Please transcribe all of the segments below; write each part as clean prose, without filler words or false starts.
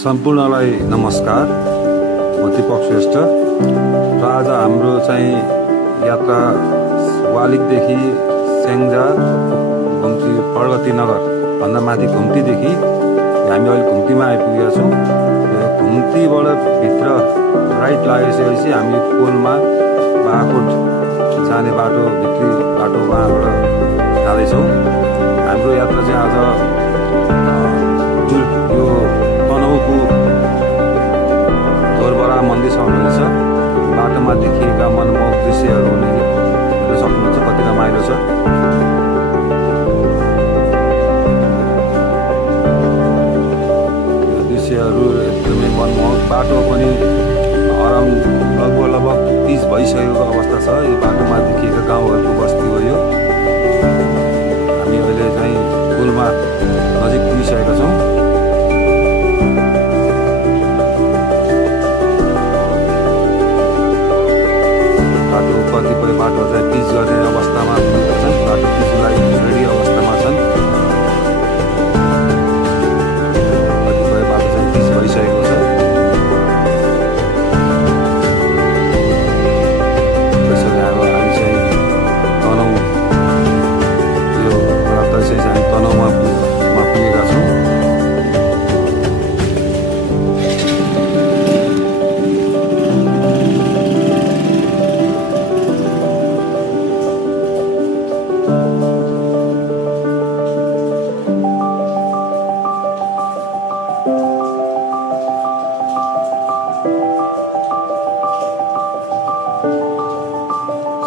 सम्पूर्णलाई नमस्कार। म दीपक श्रेष्ठ र आज हाम्रो चाहिँ यात्रा वालिकदेखि स्याङ्जा घुम्ती प्रगति नगर भन्दा माथि घुम्तीदेखि हामी अहिले घुम्तीमा आइपुगेका छौँ। घुम्तीबाट भित्र राइट लागेपछि हामी पोलमा बाकोट जाने बाटो भित्री बाटो वहाँबाट जाँदैछौँ। हाम्रो यात्रा चाहिँ आज यो तनहुको धोरबरा मन्दिरसम्म रहेछ। बाटोमा देखिएका मनमोहक दृश्यहरू हेर्न सक्नुहुन्छ, कति रमाइलो छ। दृश्यहरू एकदमै मनमोहक। बाटो पनि लगभग 30 भइसकेको अवस्था छ। यो बाटोमा देखिएका गाउँहरूको बस्ती हो यो। हामी अहिले चाहिँ पुलमा नजिक पुगिसकेका छौँ। कतिपय बाटो चाहिँ पिच गर्ने अवस्थामा छन्, बाटो पिचलाई रेडी अवस्थामा छन्। कतिपय बाटो चाहिँ पिच भइसकेको छ। त्यसैले अब हामी चाहिँ तनहु यो रातै चाहिँ तनहुमा पुगेका छौँ।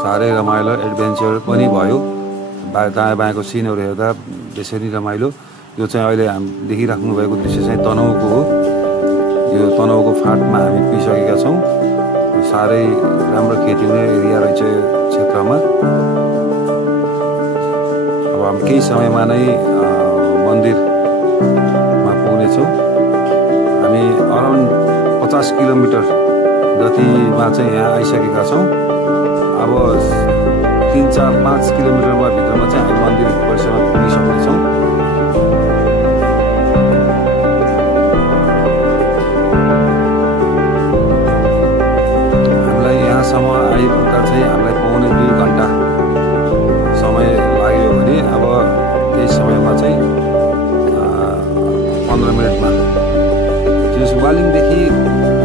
साह्रै रमाइलो एडभेन्चर पनि भयो। दायाँ बायाँको सिनहरू हेर्दा त्यसरी रमाइलो। यो चाहिँ अहिले हामी देखिराख्नु भएको दृश्य चाहिँ तनहुको हो। यो तनहुको फाँटमा हामी पुगिसकेका छौँ। साह्रै राम्रो खेती हुने एरिया रहेछ यो क्षेत्रमा। अब हामी केही समयमा नै मन्दिरमा पुग्नेछौँ। हामी अराउन्ड 50 किलोमिटर जतिमा चाहिँ यहाँ आइसकेका छौँ। अब 3, 4, 5 किलोमिटरमा भित्रमा चाहिँ हामी मन्दिर परिसरमा पुगिसक्नेछौँ। हामीलाई यहाँसम्म आइपुग्दा चाहिँ हामीलाई पौने 2 घन्टा समय लाग्यो भने अब केही समयमा चाहिँ 15 मिनटमा त्यस वालिङदेखि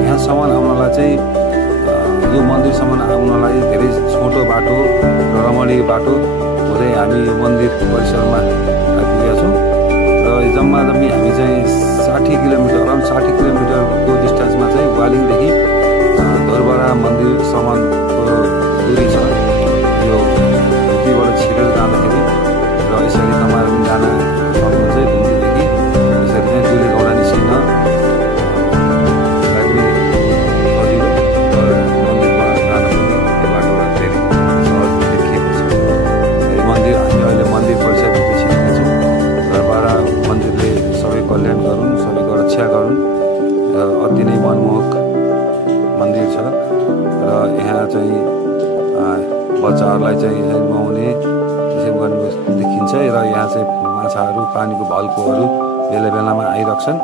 यहाँसम्म आउनलाई चाहिँ यो मन्दिरसम्म आउनलाई धेरै छोटो बाटो र रमणीय बाटो हुँदै हामी यो मन्दिर परिसरमा आइपुगेका छौँ। र जम्मा हामी चाहिँ 60 किलोमिटर अराउन्ड 60 किलोमिटरको डिस्टेन्समा चाहिँ वालिङदेखि धोरबरा मन्दिरसम्मको दूरी छ। यो घुम्तीबाट छिरेर जाँदाखेरि र यसरी तपाईँहरू पनि जान सक्नुहुन्छ। घुम्तीदेखि यसरी चाहिँ जुले गौडा निस्किन कल्याण गरून्, सबैको रक्षा गरून्। र अति नै मनमोहक मन्दिर छ। र यहाँ चाहिँ बच्चाहरूलाई चाहिँ नुहाउने त्यसरी गर्ने देखिन्छ। र यहाँ चाहिँ माछाहरू, पानीको भल्कोहरू बेला बेलामा आइरहेछन्।